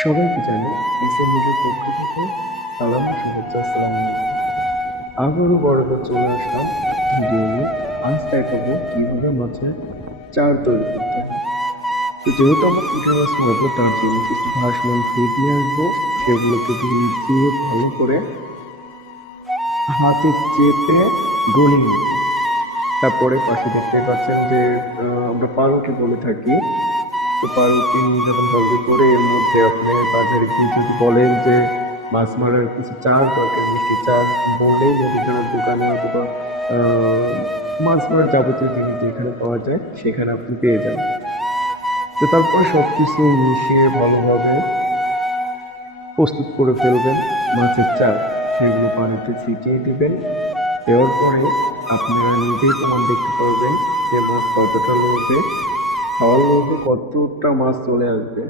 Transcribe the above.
সবাইকে জানাই ডিসেম্বরের পক্ষ থেকে সালাম শুভেচ্ছা আসসালামু আলাইকুম। আবারও বরাবর চলে আসলাম ভিডিও নিয়ে। আজ দেখাবো কিভাবে মাছের চার তৈরি করতে হয়। তো যেহেতু আমরা পুঁটি মাছ মারবো তার জন্য কিছু ভাসমান ফিড নিয়ে আসবো, সেগুলোকে দিয়ে ভালো করে হাতে চেপে গলিয়ে নিব। তারপরে পাশে দেখতে পাচ্ছেন যে আমরা পাউরুটি বলে থাকি। তো পাউরুটি যখন ভাজি করে এর মধ্যে আপনি বাজারে গিয়ে যদি বলেন যে মাছ মারার কিছু চার দরকার, মিষ্টি চার বললেই মুদিখানার দোকানে অথবা মাছ মারার যাবতীয় জিনিস যেখানে পাওয়া যায় সেখানে আপনি পেয়ে যাবেন। তো তারপর সব কিছু মিশিয়ে ভালোভাবে প্রস্তুত করে ফেলবেন মাছের চার। সেগুলো পানিতে ছিটিয়ে দিবেন। দেওয়ার পরে আপনারা নিজেই প্রমাণ দেখতে পারবেন যে মাছ কতটা লোভে, খাওয়ার লোভে কতটা মাছ চলে আসবে।